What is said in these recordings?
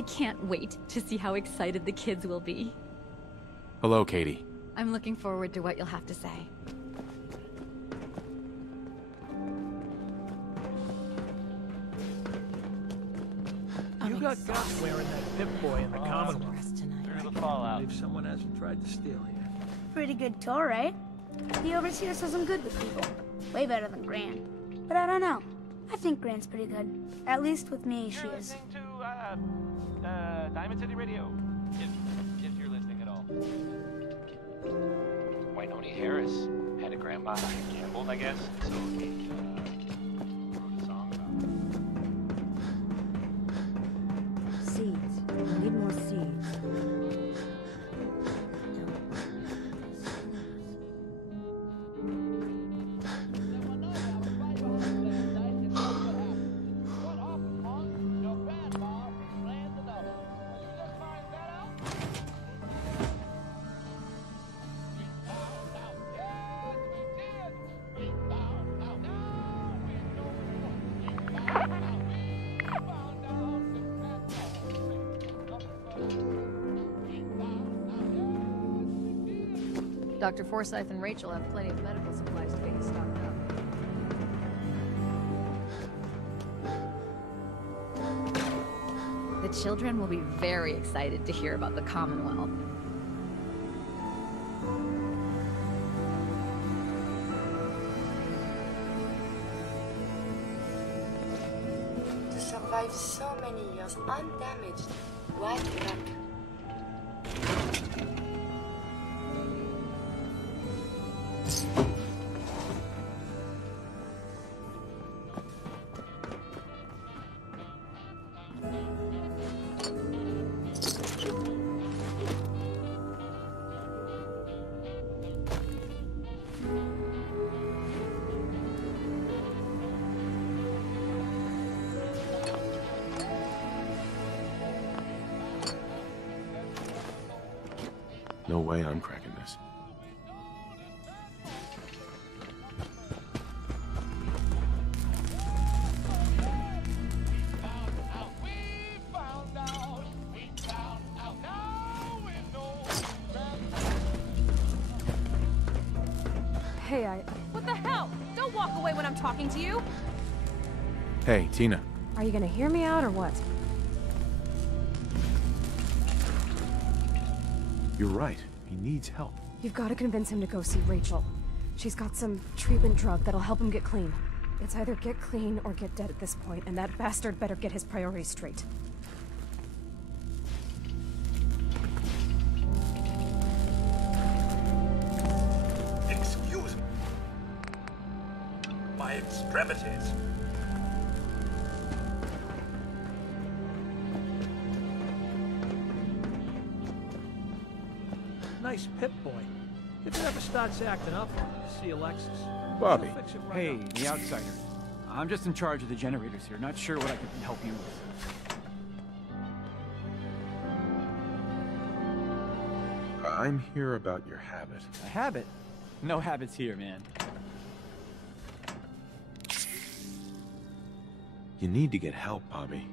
I can't wait to see how excited the kids will be. Hello, Katie. I'm looking forward to what you'll have to say. You got guts wearing that Pip-Boy in the Commonwealth. Through the fallout. If someone hasn't tried to steal you. Pretty good tour, right? The Overseer says I'm good with people. Way better than Gran. But I don't know. I think Gran's pretty good. At least with me, she You're is. listening to, Diamond City Radio. If you're listening at all. Wynoni Harris had a grandma who gambled, I guess. So he, wrote a song about it. Seeds. I need more seeds. Dr. Forsyth and Rachel have plenty of medical supplies to get you stocked up. The children will be very excited to hear about the Commonwealth. To survive so many years undamaged, what luck. No way I'm cracking this. Hey, What the hell? Don't walk away when I'm talking to you! Hey, Tina. Are you gonna hear me out or what? You're right. He needs help. You've got to convince him to go see Rachel. She's got some treatment drug that'll help him get clean. It's either get clean or get dead at this point, and that bastard better get his priorities straight. Excuse me. My extremities. Nice Pip-Boy. If it ever starts acting up, see Alexis. Bobby. She'll fix it right Hey, up. the outsider. I'm just in charge of the generators here. Not sure what I can help you with. I'm here about your habit. A habit? No habits here, man. You need to get help, Bobby.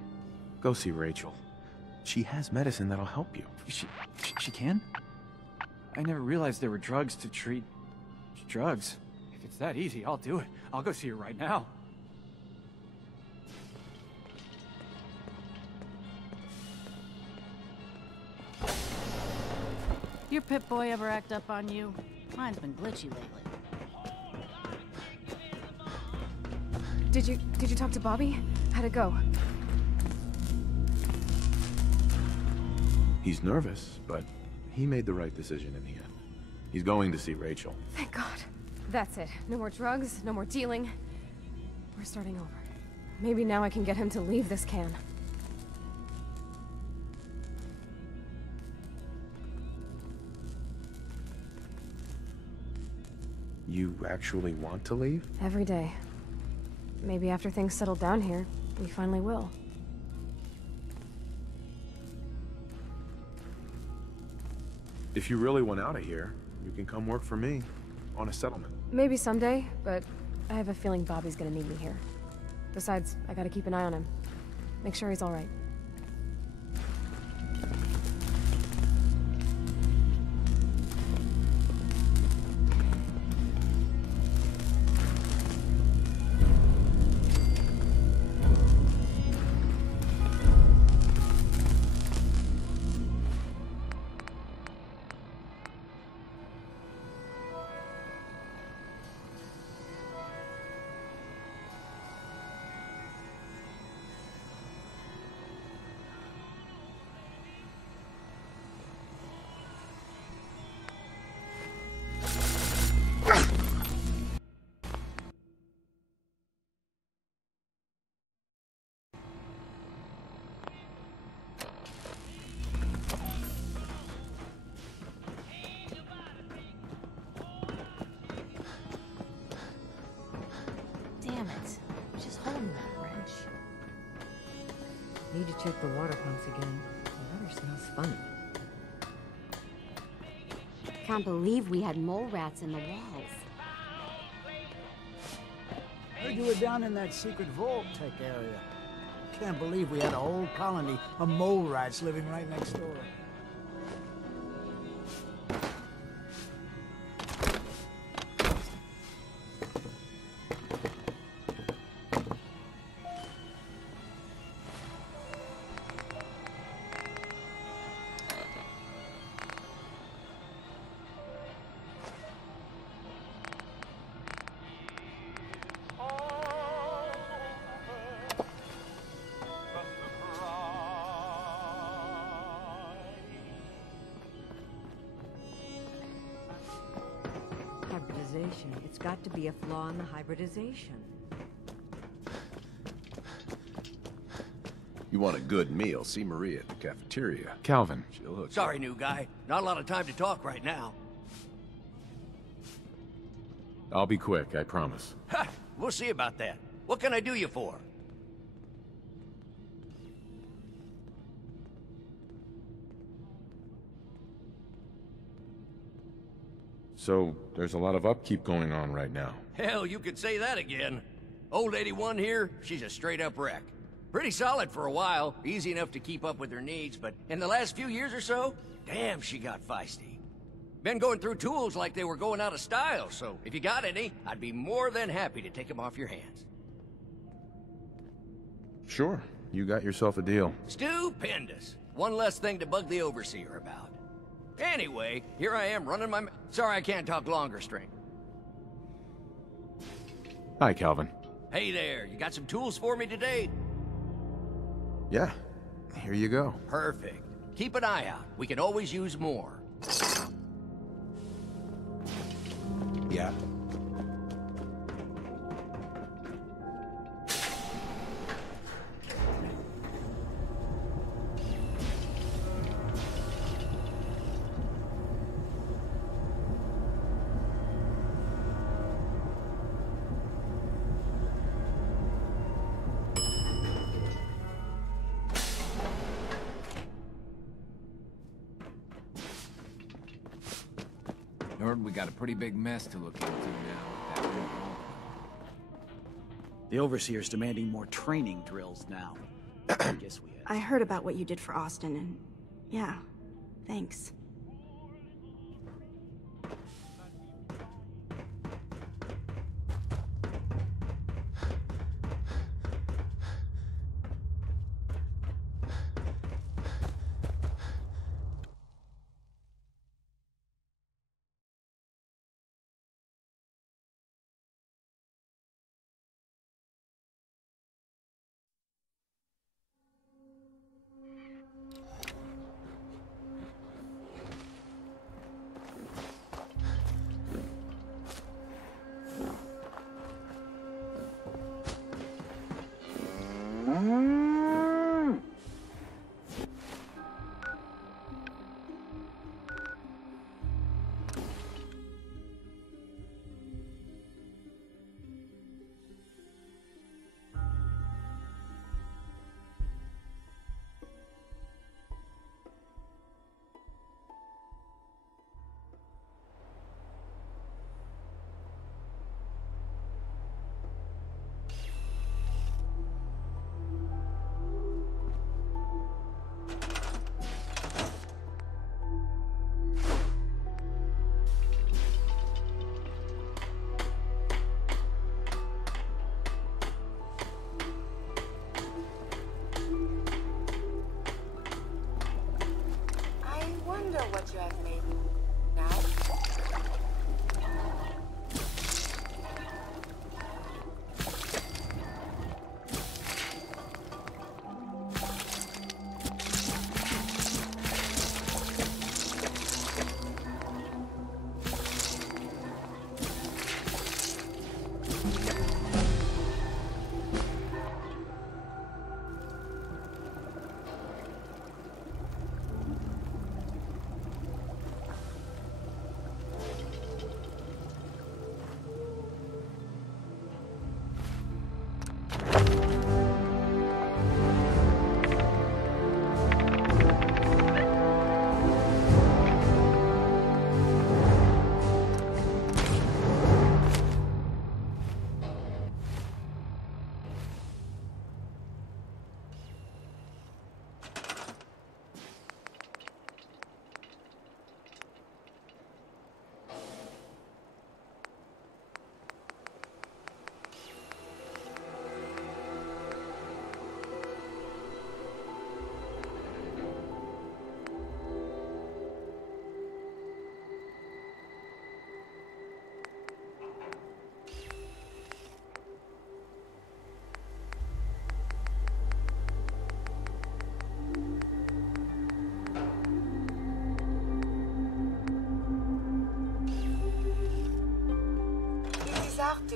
Go see Rachel. She has medicine that'll help you. She can? I never realized there were drugs to treat drugs. If it's that easy, I'll do it. I'll go see her right now. Your Pip-Boy ever act up on you? Mine's been glitchy lately. Did you talk to Bobby? How'd it go? He's nervous, but he made the right decision in the end. He's going to see Rachel. Thank God. That's it. No more drugs, no more dealing. We're starting over. Maybe now I can get him to leave this can. You actually want to leave? Every day. Maybe after things settle down here, we finally will. If you really want out of here, you can come work for me on a settlement. Maybe someday, but I have a feeling Bobby's gonna need me here. Besides, I gotta keep an eye on him. Make sure he's alright. Need to check the water pumps again. The water smells funny. Can't believe we had mole rats in the walls. Heard you were down in that secret vault tech area. Can't believe we had a whole colony of mole rats living right next door. Hybridization. It's got to be a flaw in the hybridization. You want a good meal, see Maria at the cafeteria. Calvin. She'll hook you. Sorry, new guy. Not a lot of time to talk right now. I'll be quick, I promise. Ha! We'll see about that. What can I do you for? So, there's a lot of upkeep going on right now. Hell, you could say that again. Old 81 here, she's a straight-up wreck. Pretty solid for a while, easy enough to keep up with her needs, but in the last few years or so, damn, she got feisty. Been going through tools like they were going out of style, so if you got any, I'd be more than happy to take them off your hands. Sure, you got yourself a deal. Stupendous. One less thing to bug the Overseer about. Anyway, here I am running my... Sorry I can't talk longer, String. Hi, Calvin. Hey there, you got some tools for me today? Yeah, here you go. Perfect. Keep an eye out. We can always use more. Yeah. Heard we got a pretty big mess to look into now. The Overseer's demanding more training drills now. I guess we had... I heard about what you did for Austin, and yeah, thanks.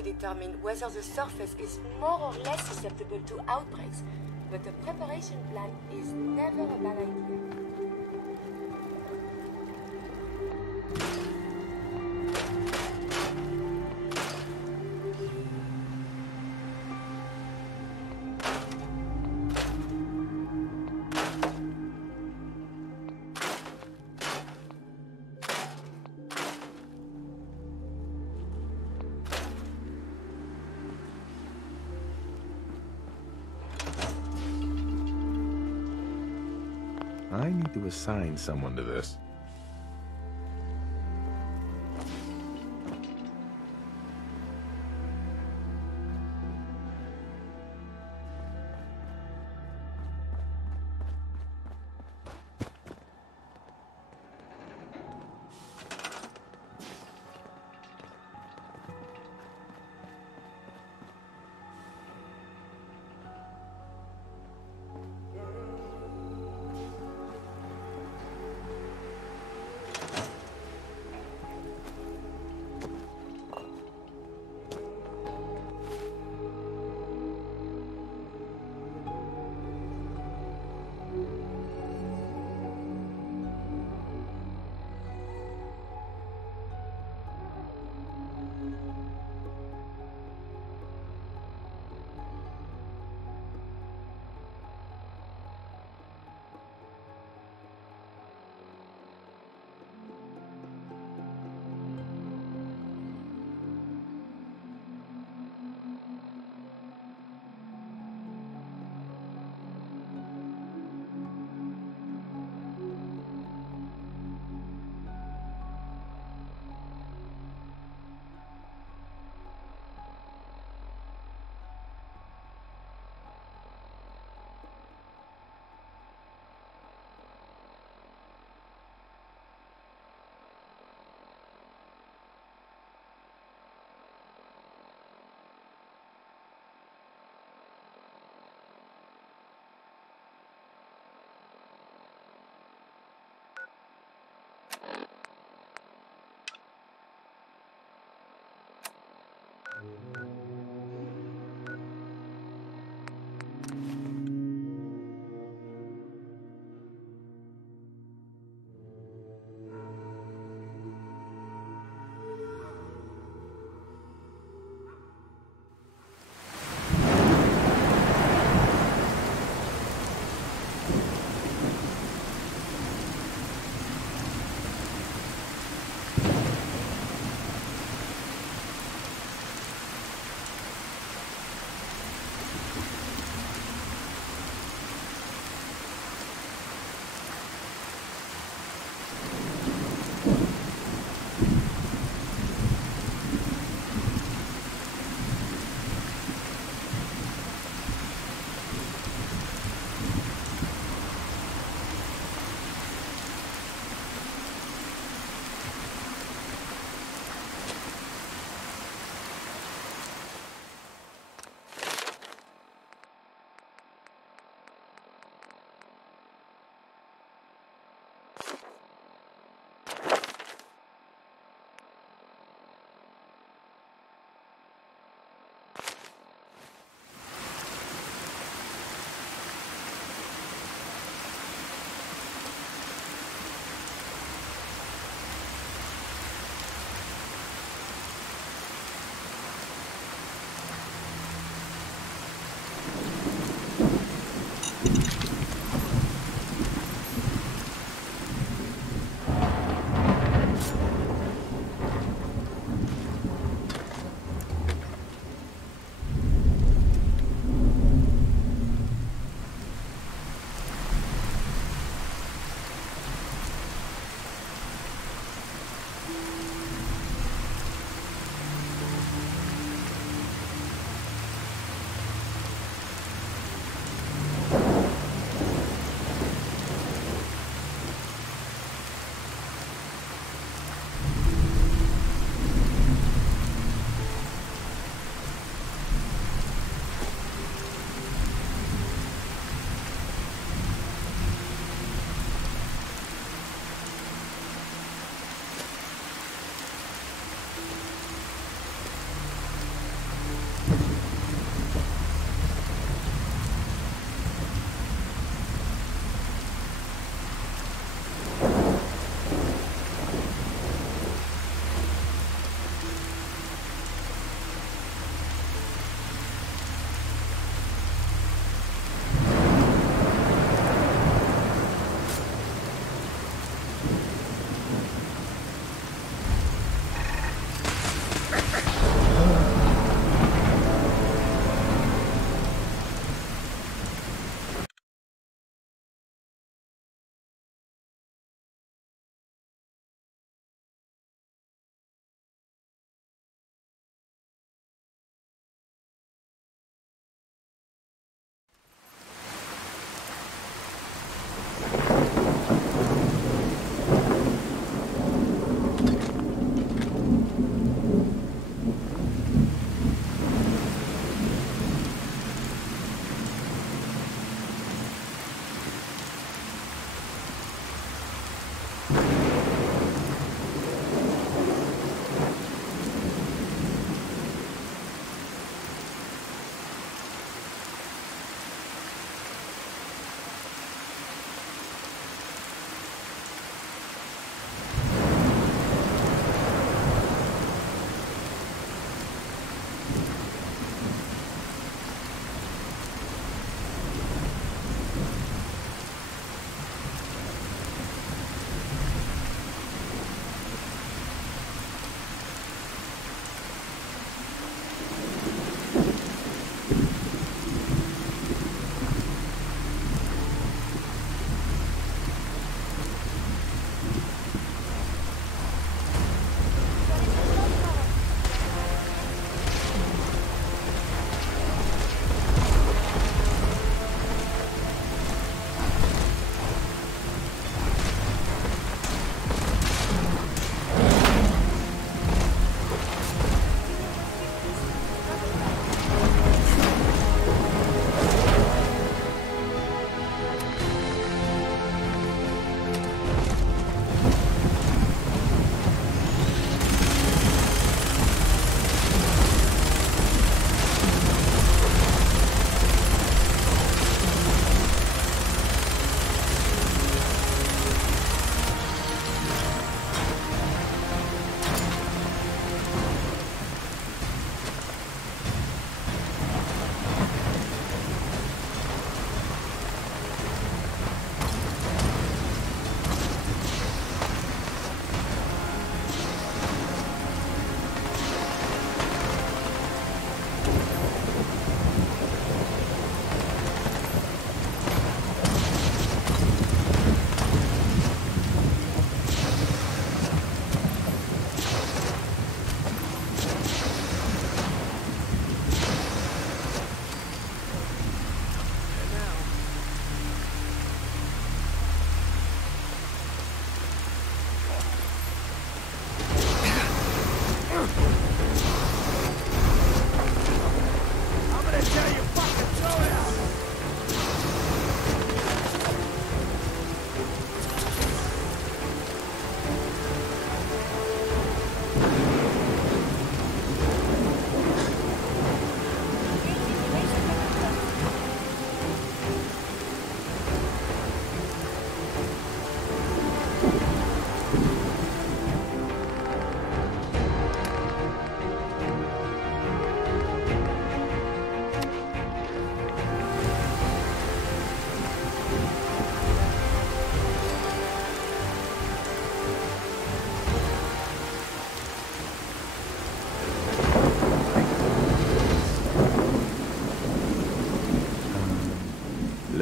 to determine whether the surface is more or less susceptible to outbreaks, but a preparation plan is never a bad idea. I need to assign someone to this.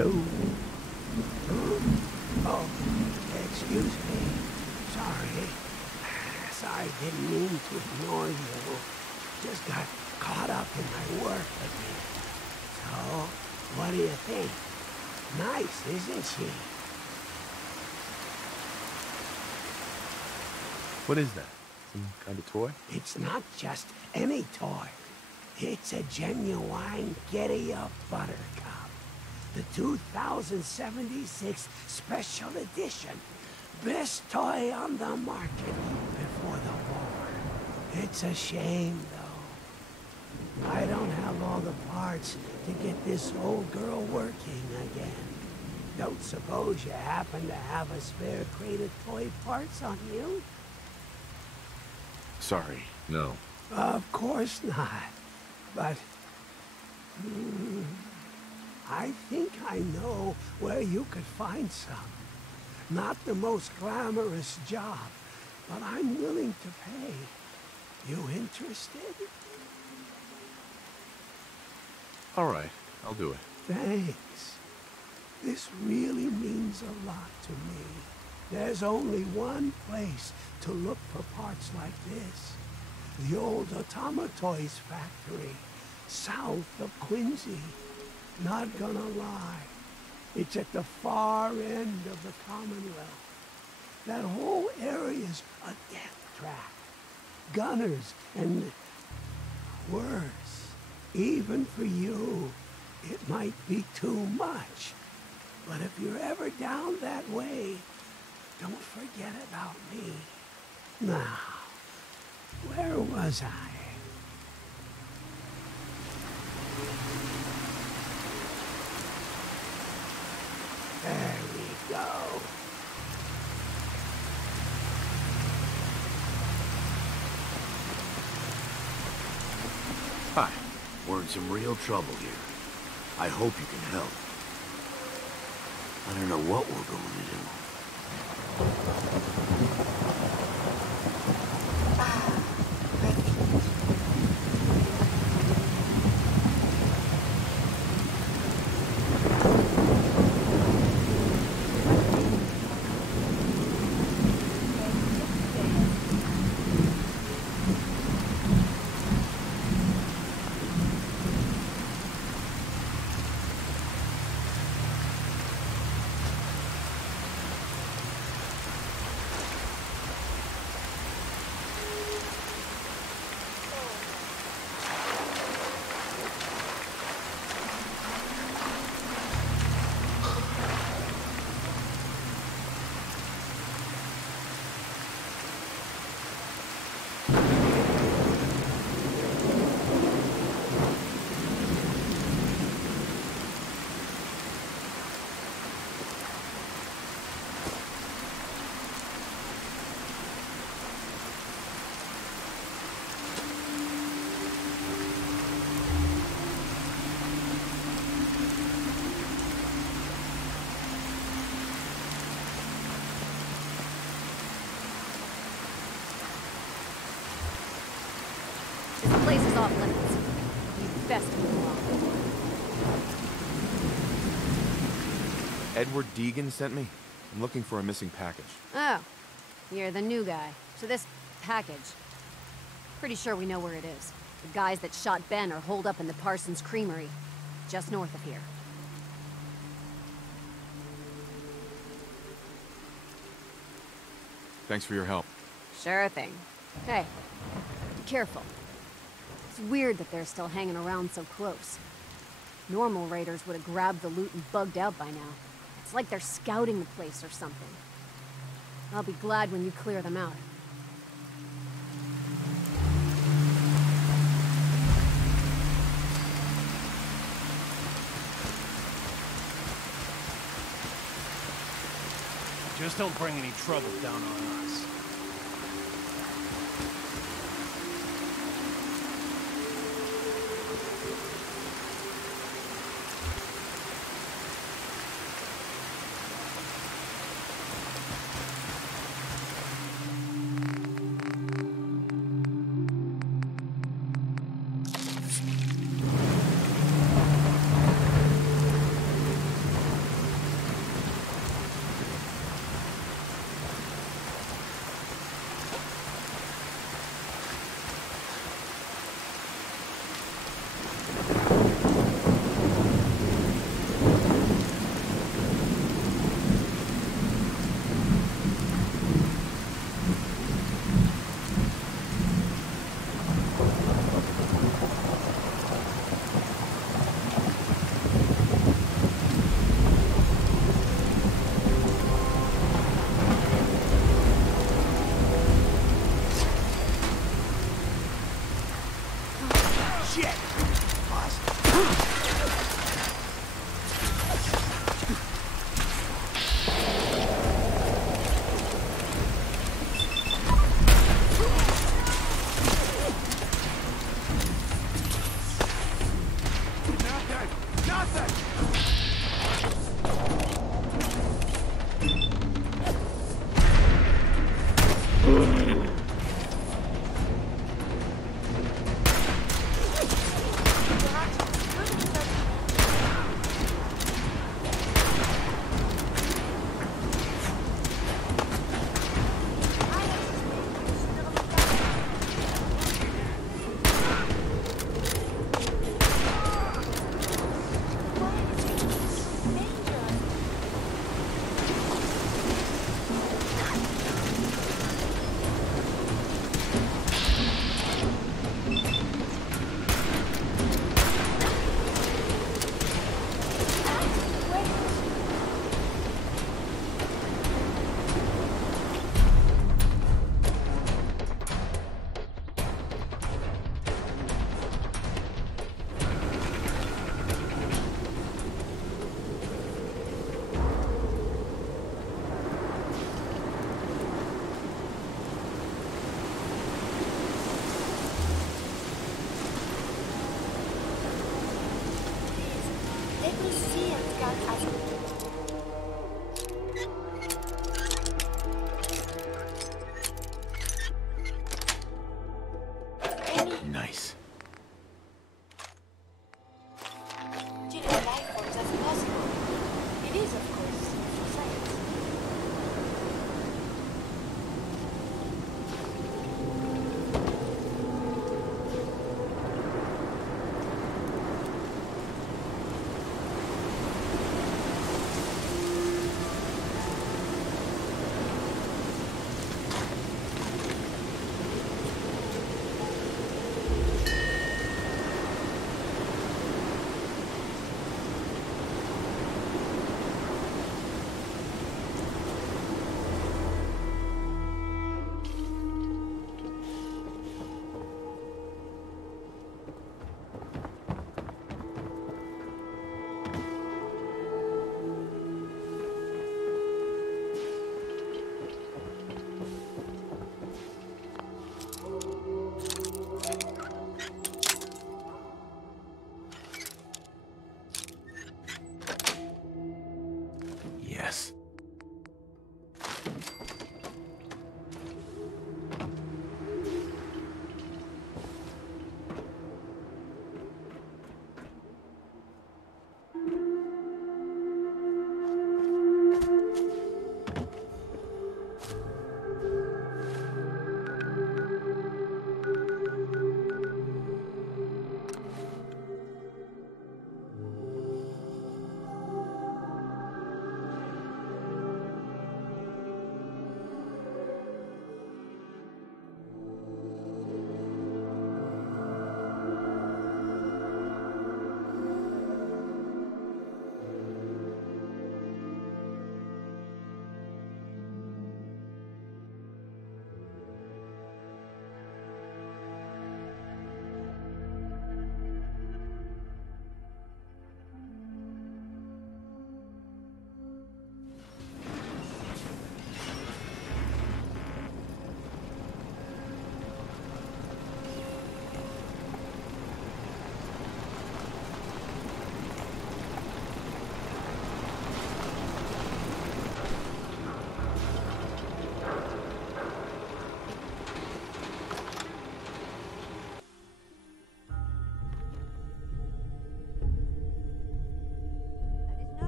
Hello? Oh, excuse me. Sorry. Sorry, didn't mean to ignore you. Just got caught up in my work again. So, what do you think? Nice, isn't she? What is that? Some kind of toy? It's not just any toy. It's a genuine Giddy-Up Buttercup. The 2076 Special Edition. Best toy on the market before the war. It's a shame, though. I don't have all the parts to get this old girl working again. Don't suppose you happen to have a spare crate of toy parts on you? Sorry. No. Of course not. But... I think I know where you could find some. Not the most glamorous job, but I'm willing to pay. You interested? All right, I'll do it. Thanks. This really means a lot to me. There's only one place to look for parts like this. The old Automatoys factory, south of Quincy. Not gonna lie, it's at the far end of the Commonwealth. That whole area's a death trap. Gunners and worse. Even for you, it might be too much. But if you're ever down that way, don't forget about me. Now, where was I? There we go. Hi. We're in some real trouble here. I hope you can help. I don't know what we're going to do. This place is off limits. You best move along. Edward Deegan sent me. I'm looking for a missing package. Oh, you're the new guy. So this package, pretty sure we know where it is. The guys that shot Ben are holed up in the Parsons Creamery, just north of here. Thanks for your help. Sure thing. Hey, be careful. It's weird that they're still hanging around so close. Normal raiders would have grabbed the loot and bugged out by now. It's like they're scouting the place or something. I'll be glad when you clear them out. Just don't bring any trouble down on us. mess.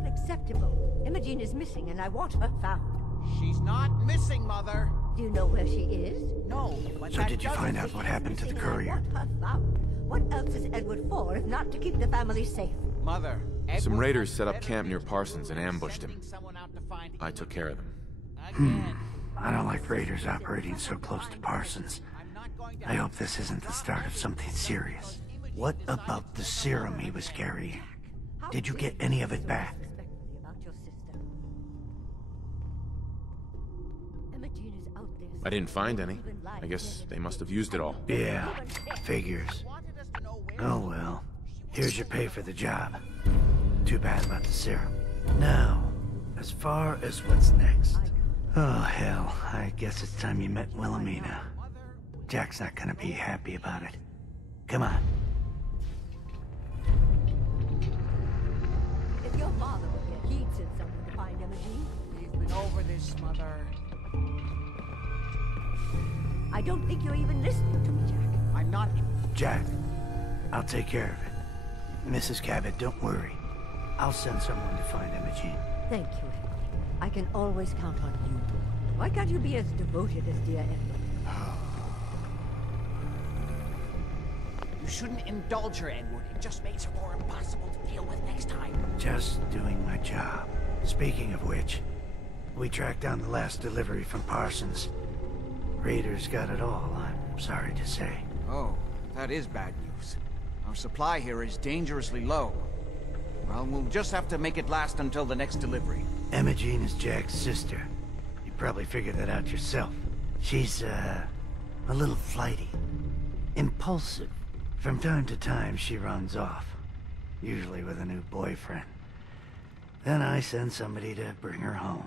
Acceptable. Imogen is missing and I want her found. She's not missing, Mother. Do you know where she is? No, but So did you find out what happened to the courier? I want her found. What else is Edward for if not to keep the family safe? Mother, Some raiders set up camp near Parsons and ambushed him. I took care of them. I don't like raiders operating so close to Parsons. I hope this isn't the start of something serious. What about the serum he was carrying? Did you get any of it back? I didn't find any. I guess they must have used it all. Yeah, figures. Oh well. Here's your pay for the job. Too bad about the serum. Now, as far as what's next. Oh hell, I guess it's time you met Wilhelmina. Jack's not gonna be happy about it. Come on. If your father were here, he'd send someone to find Imogen. We've been over this, Mother. I don't think you're even listening to me, Jack. I'm not... Jack, I'll take care of it. Mrs. Cabot, don't worry. I'll send someone to find Imogen. Thank you, Edward. I can always count on you. Why can't you be as devoted as dear Edward? You shouldn't indulge her, Edward. It just makes her more impossible to deal with next time. Just doing my job. Speaking of which, we tracked down the last delivery from Parsons. Raiders got it all, I'm sorry to say. Oh, that is bad news. Our supply here is dangerously low. Well, we'll just have to make it last until the next delivery. Imogen is Jack's sister. You probably figured that out yourself. She's, a little flighty. Impulsive. From time to time, she runs off. Usually with a new boyfriend. Then I send somebody to bring her home.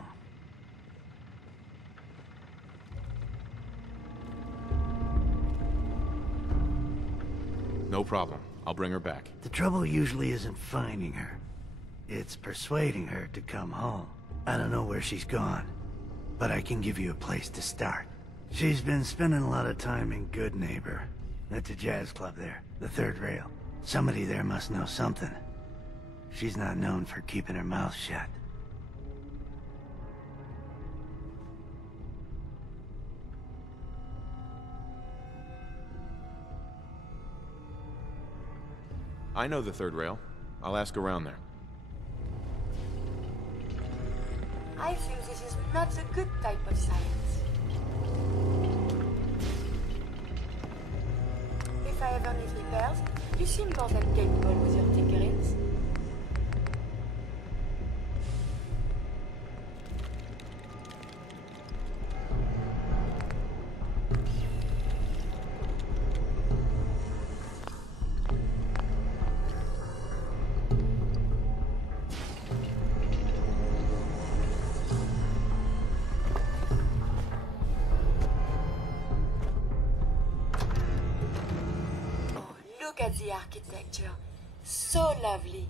No problem. I'll bring her back. The trouble usually isn't finding her. It's persuading her to come home. I don't know where she's gone, but I can give you a place to start. She's been spending a lot of time in Good Neighbor. That's a jazz club there, the third rail. Somebody there must know something. She's not known for keeping her mouth shut. I know the third rail. I'll ask around there. I think this is not the good type of science. If I ever need repairs, you seem more than capable with your tinkerings. Look at the architecture. So lovely.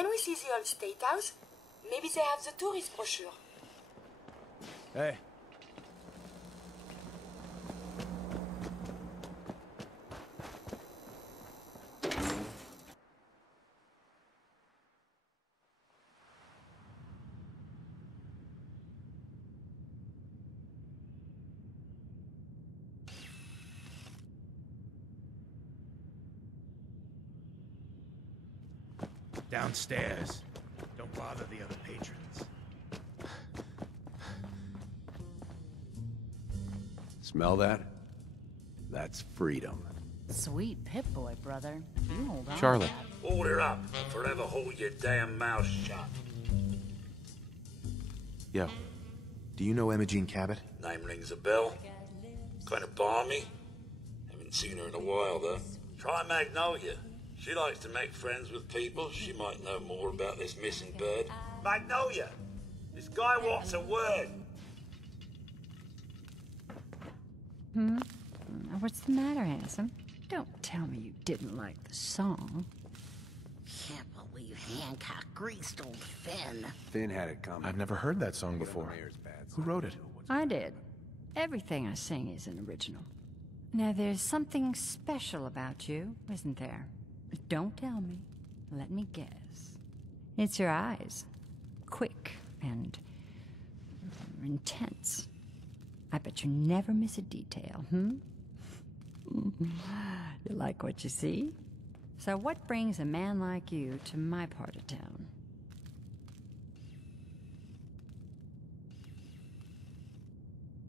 Can we see the old State House? Maybe they have the tourist brochure. Hey. Downstairs. Don't bother the other patrons. Smell that? That's freedom. Sweet Pip-Boy, brother. You hold on. Charlotte. Order up, and forever hold your damn mouth shut. Yo, do you know Imogene Cabot? Name rings a bell. Kind of balmy. Haven't seen her in a while, though. Try Magnolia. She likes to make friends with people. She might know more about this missing bird. Magnolia! This guy wants a word. What's the matter, handsome? Don't tell me you didn't like the song. Can't believe Hancock greased old Finn. Finn had it coming. I've never heard that song before. Who wrote it? I did. Everything I sing is an original. Now, there's something special about you, isn't there? Don't tell me. Let me guess. It's your eyes. Quick and intense. I bet you never miss a detail, You like what you see? So what brings a man like you to my part of town?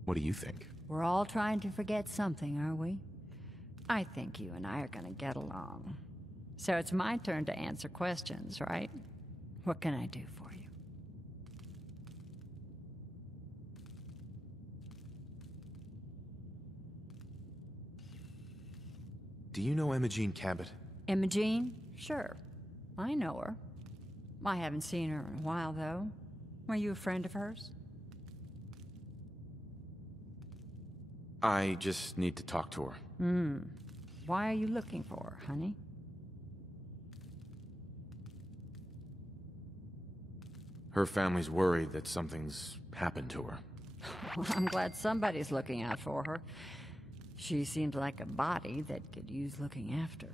What do you think? We're all trying to forget something, are we? I think you and I are gonna get along. So it's my turn to answer questions, right? What can I do for you? Do you know Imogene Cabot? Imogene? Sure. I know her. I haven't seen her in a while, though. Were you a friend of hers? I just need to talk to her. Why are you looking for her, honey? Her family's worried that something's happened to her. Well, I'm glad somebody's looking out for her. She seems like a body that could use looking after.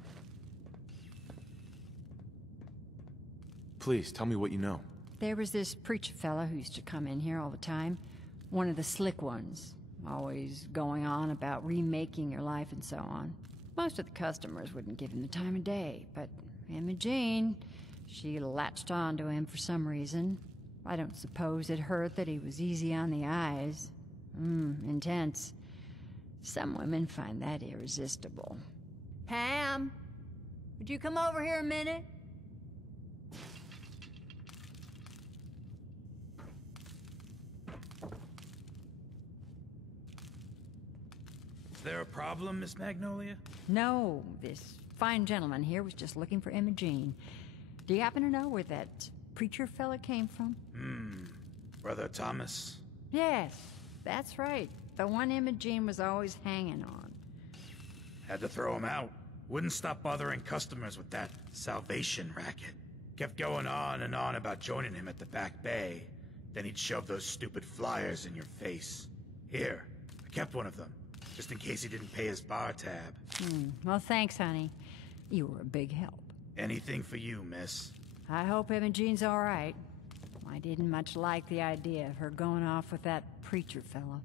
Please, tell me what you know. There was this preacher fella who used to come in here all the time. One of the slick ones. Always going on about remaking your life and so on. Most of the customers wouldn't give him the time of day, but Imogene, she latched on to him for some reason. I don't suppose it hurt that he was easy on the eyes. Intense. Some women find that irresistible. Pam, would you come over here a minute? Is there a problem, Miss Magnolia? No, this fine gentleman here was just looking for Imogene. Do you happen to know where that preacher fella came from? Brother Thomas? Yes, that's right. The one Imogene was always hanging on. Had to throw him out. Wouldn't stop bothering customers with that salvation racket. Kept going on and on about joining him at the back bay. Then he'd shove those stupid flyers in your face. Here, I kept one of them, just in case he didn't pay his bar tab. Well, thanks, honey. You were a big help. Anything for you, miss. I hope Imogene's all right. I didn't much like the idea of her going off with that preacher fella.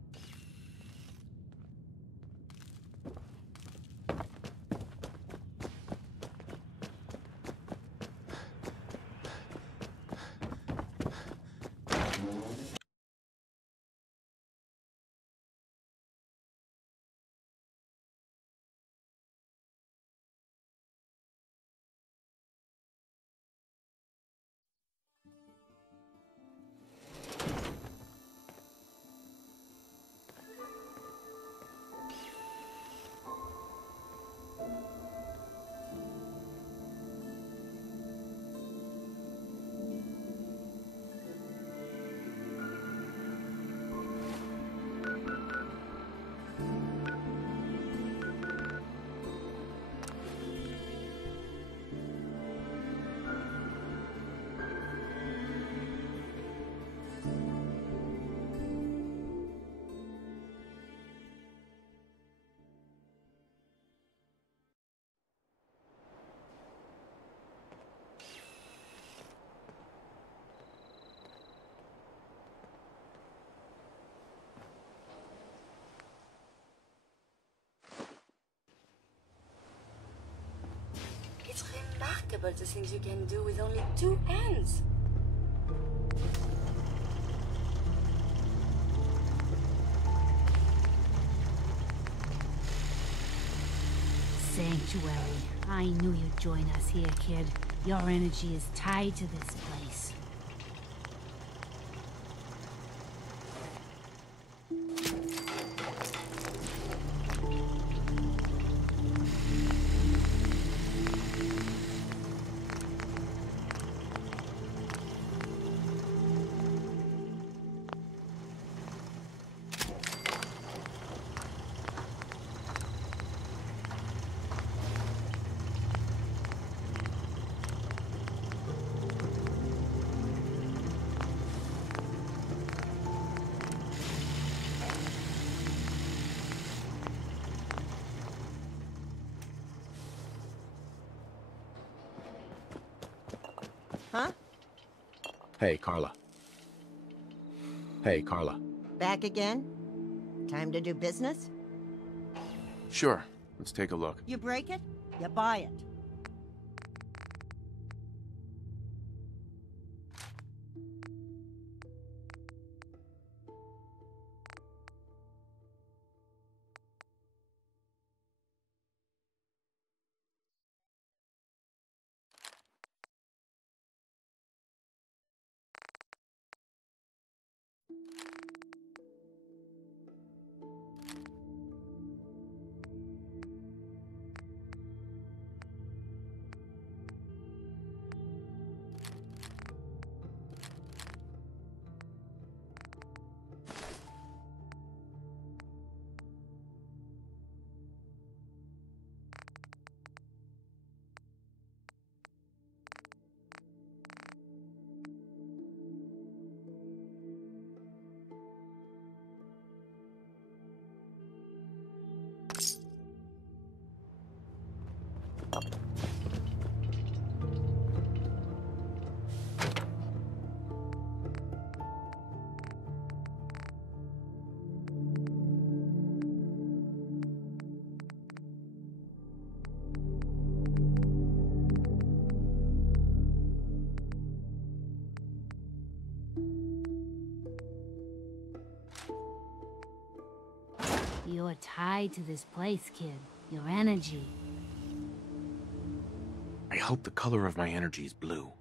incredible the things you can do with only 2 hands. Sanctuary. I knew you'd join us here, kid. Your energy is tied to this place. Huh? Hey, Carla. Hey, Carla. Back again? Time to do business? Sure. Let's take a look. You break it, you buy it. You're tied to this place, kid. Your energy. I hope the color of my energy is blue.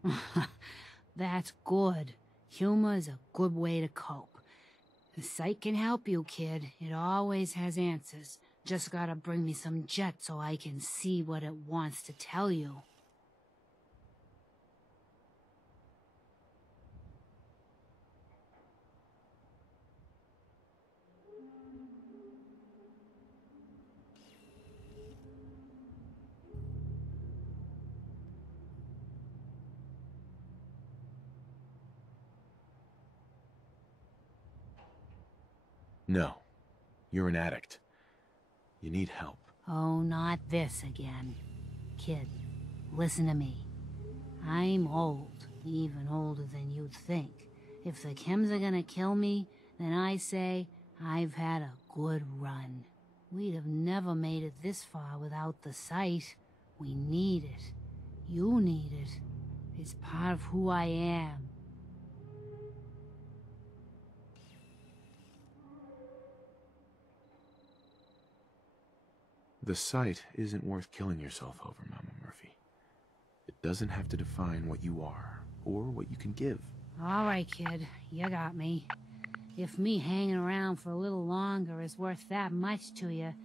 That's good. Humor is a good way to cope. The sight can help you, kid. It always has answers. Just gotta bring me some jet so I can see what it wants to tell you. No. You're an addict. You need help. Oh, not this again. Kid, listen to me. I'm old, even older than you'd think. If the chems are gonna kill me, then I say I've had a good run. We'd have never made it this far without the sight. We need it. You need it. It's part of who I am. The sight isn't worth killing yourself over, Mama Murphy. It doesn't have to define what you are, or what you can give. All right, kid. You got me. If me hanging around for a little longer is worth that much to you,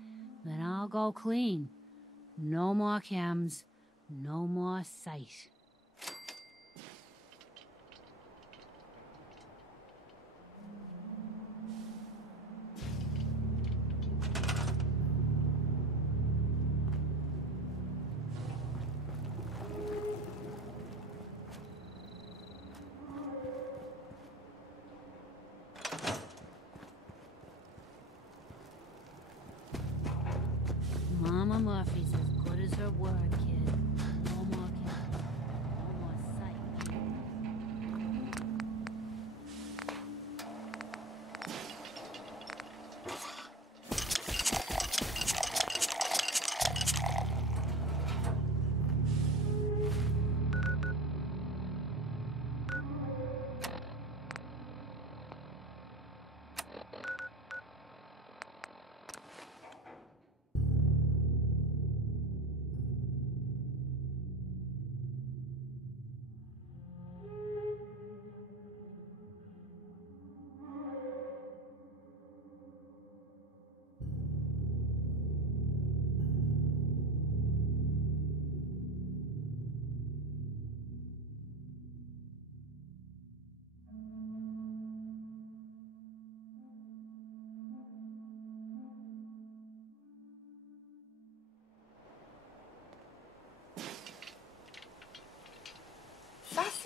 then I'll go clean. No more chems, no more sight. Mama Murphy's as good as her word, kid. No more chems, no more sight.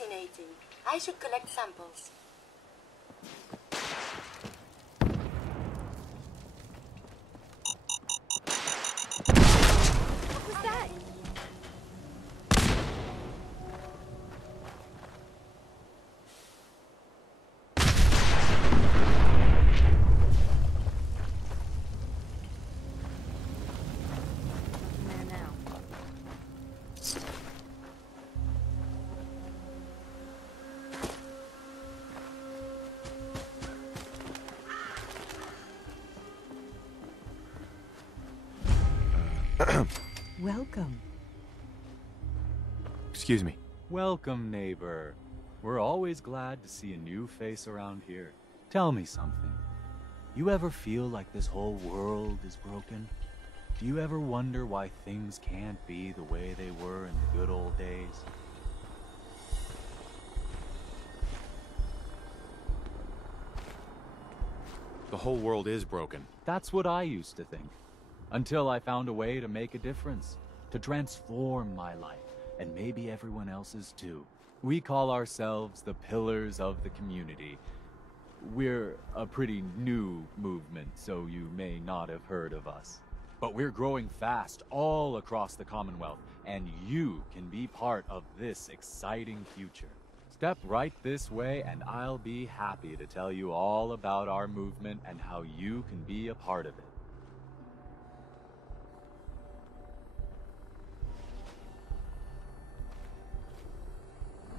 fascinating. I should collect samples. What was that? Welcome. Excuse me. Welcome, neighbor. We're always glad to see a new face around here. Tell me something. You ever feel like this whole world is broken? Do you ever wonder why things can't be the way they were in the good old days? The whole world is broken. That's what I used to think. Until I found a way to make a difference. To transform my life. And maybe everyone else's too. We call ourselves the Pillars of the Community. We're a pretty new movement, so you may not have heard of us. But we're growing fast all across the Commonwealth, and you can be part of this exciting future. Step right this way, and I'll be happy to tell you all about our movement and how you can be a part of it.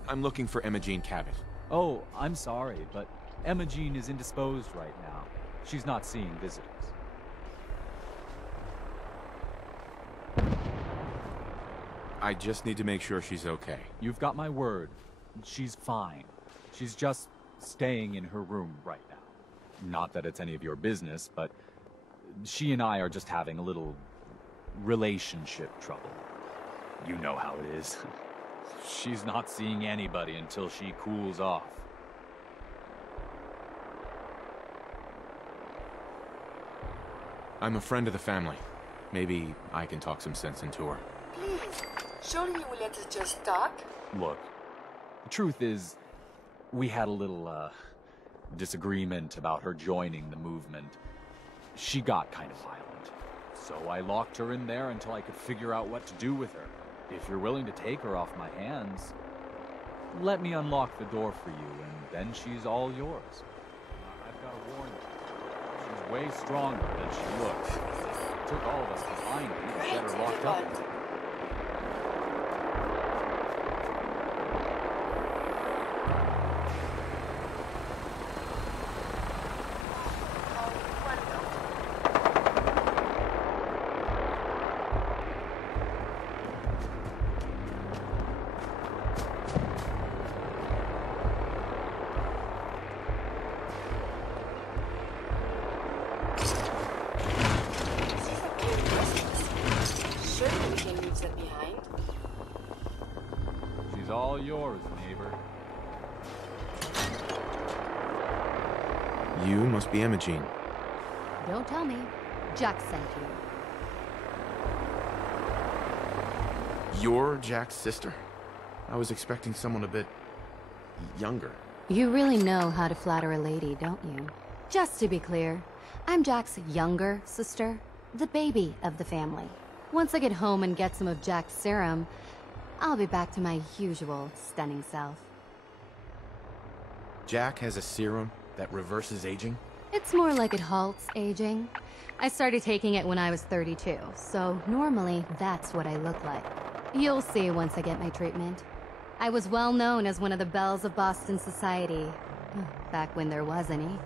I'm looking for Emma Jean Cabot. Oh, I'm sorry, but Emma Jean is indisposed right now. She's not seeing visitors. I just need to make sure she's okay. You've got my word. She's fine. She's just staying in her room right now. Not that it's any of your business, but she and I are just having a little relationship trouble. You know how it is. She's not seeing anybody until she cools off. I'm a friend of the family. Maybe I can talk some sense into her. Please, surely you will let us just talk? Look, the truth is, we had a little, disagreement about her joining the movement. She got kind of violent. So I locked her in there until I could figure out what to do with her. If you're willing to take her off my hands, let me unlock the door for you, and then she's all yours. I've got to warn you, she's way stronger than she looks. It took all of us to find her and get her locked up. All yours, neighbor. You must be Emma Jean. Don't tell me. Jack sent you. You're Jack's sister? I was expecting someone a bit younger. You really know how to flatter a lady, don't you? Just to be clear, I'm Jack's younger sister, the baby of the family. Once I get home and get some of Jack's serum, I'll be back to my usual stunning self. Jack has a serum that reverses aging? It's more like it halts aging. I started taking it when I was 32, so normally that's what I look like. You'll see once I get my treatment. I was well known as one of the belles of Boston society, back when there was any.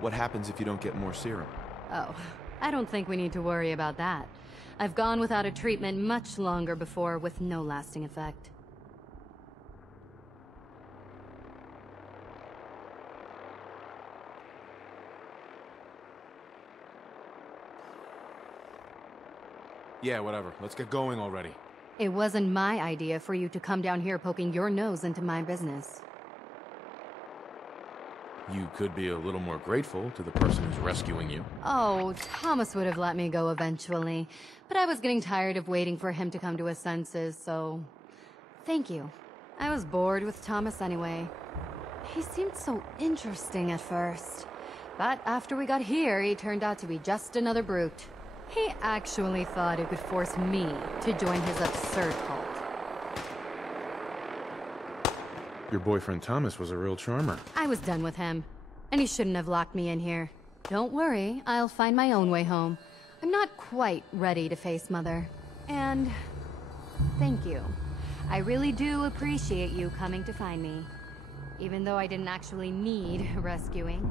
What happens if you don't get more serum? Oh, I don't think we need to worry about that. I've gone without a treatment much longer before with no lasting effect. Yeah, whatever. Let's get going already. It wasn't my idea for you to come down here poking your nose into my business. You could be a little more grateful to the person who's rescuing you. Oh, Thomas would have let me go eventually, but I was getting tired of waiting for him to come to his senses, so... Thank you. I was bored with Thomas anyway. He seemed so interesting at first, but after we got here, he turned out to be just another brute. He actually thought he could force me to join his absurd cult. Your boyfriend Thomas was a real charmer. I was done with him, and he shouldn't have locked me in here. Don't worry, I'll find my own way home. I'm not quite ready to face Mother. And... thank you. I really do appreciate you coming to find me. Even though I didn't actually need rescuing.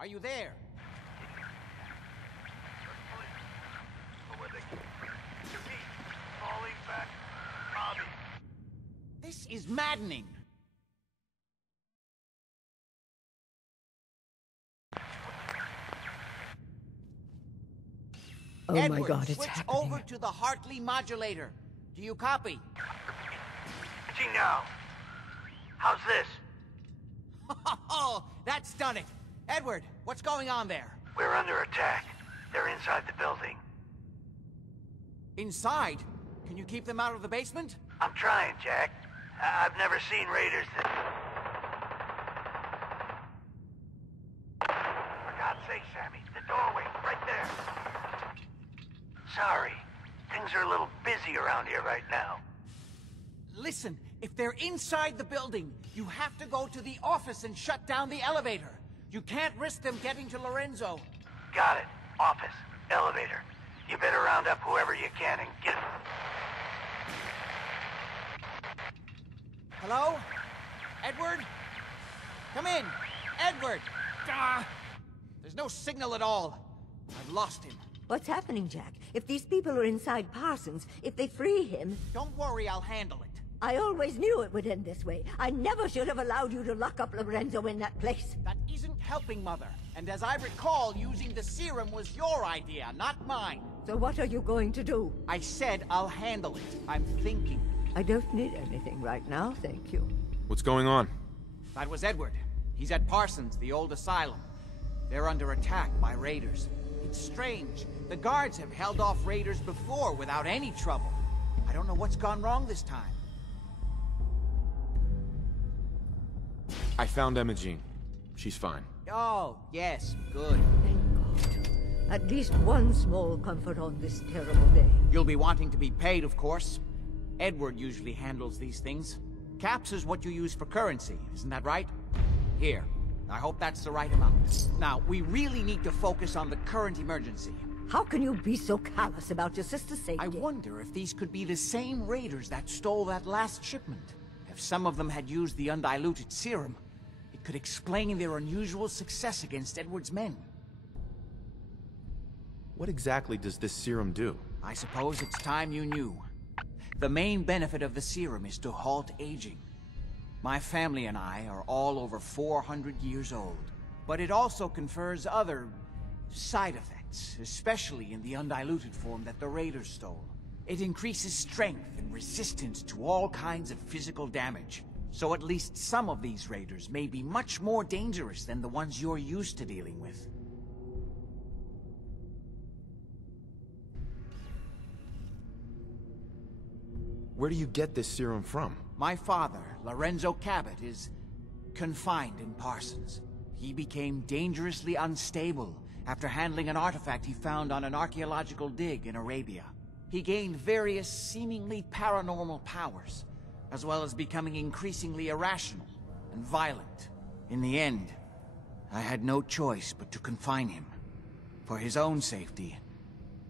Are you there? This is maddening. Oh Edward, my God, it's switch happening. over to the Hartley modulator. Do you copy? Switching now. How's this? Oh, that's done it. Edward, what's going on there? We're under attack. They're inside the building. Inside? Can you keep them out of the basement? I'm trying, Jack. I've never seen raiders that... For God's sake, Sammy, the doorway, right there. Sorry. Things are a little busy around here right now. Listen, if they're inside the building, you have to go to the office and shut down the elevator. You can't risk them getting to Lorenzo. Got it. Office. Elevator. You better round up whoever you can and get... Hello? Edward? Come in. Edward! There's no signal at all. I've lost him. What's happening, Jack? If these people are inside Parsons, if they free him... Don't worry, I'll handle it. I always knew it would end this way. I never should have allowed you to lock up Lorenzo in that place. That isn't helping, Mother. And as I recall, using the serum was your idea, not mine. So what are you going to do? I said I'll handle it. I'm thinking. I don't need anything right now, thank you. What's going on? That was Edward. He's at Parsons, the old asylum. They're under attack by raiders. It's strange. The guards have held off raiders before without any trouble. I don't know what's gone wrong this time. I found Emma Jean. She's fine. Oh, yes, good. Thank God. At least one small comfort on this terrible day. You'll be wanting to be paid, of course. Edward usually handles these things. Caps is what you use for currency, isn't that right? Here. I hope that's the right amount. Now, we really need to focus on the current emergency. How can you be so callous about your sister's safety? I wonder if these could be the same raiders that stole that last shipment. If some of them had used the undiluted serum, it could explain their unusual success against Edward's men. What exactly does this serum do? I suppose it's time you knew. The main benefit of the serum is to halt aging. My family and I are all over 400 years old. But it also confers other side effects, especially in the undiluted form that the raiders stole. It increases strength and resistance to all kinds of physical damage. So at least some of these raiders may be much more dangerous than the ones you're used to dealing with. Where do you get this serum from? My father, Lorenzo Cabot, is confined in Parsons. He became dangerously unstable after handling an artifact he found on an archaeological dig in Arabia. He gained various seemingly paranormal powers, as well as becoming increasingly irrational and violent. In the end, I had no choice but to confine him, for his own safety,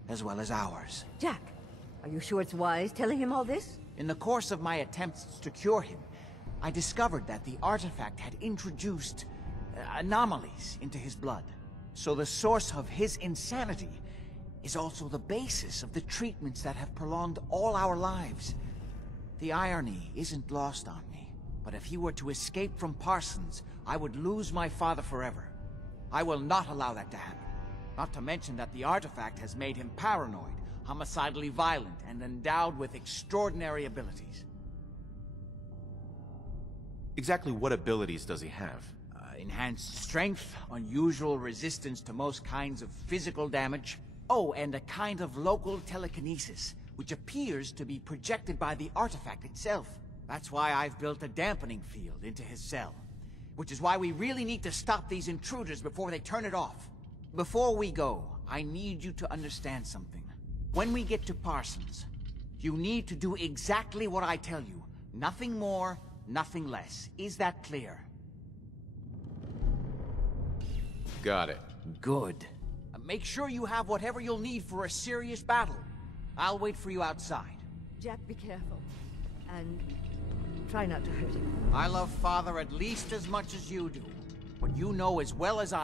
as well as ours. Jack, are you sure it's wise telling him all this? In the course of my attempts to cure him, I discovered that the artifact had introduced anomalies into his blood. So the source of his insanity is also the basis of the treatments that have prolonged all our lives. The irony isn't lost on me, but if he were to escape from Parsons, I would lose my father forever. I will not allow that to happen. Not to mention that the artifact has made him paranoid, homicidally violent, and endowed with extraordinary abilities. Exactly what abilities does he have? Enhanced strength, unusual resistance to most kinds of physical damage. Oh, and a kind of local telekinesis, which appears to be projected by the artifact itself. That's why I've built a dampening field into his cell. Which is why we really need to stop these intruders before they turn it off. Before we go, I need you to understand something. When we get to Parsons, you need to do exactly what I tell you. Nothing more, nothing less. Is that clear? Got it. Good. Make sure you have whatever you'll need for a serious battle. I'll wait for you outside. Jack, be careful. And try not to hurt him. I love Father at least as much as you do. But you know as well as I...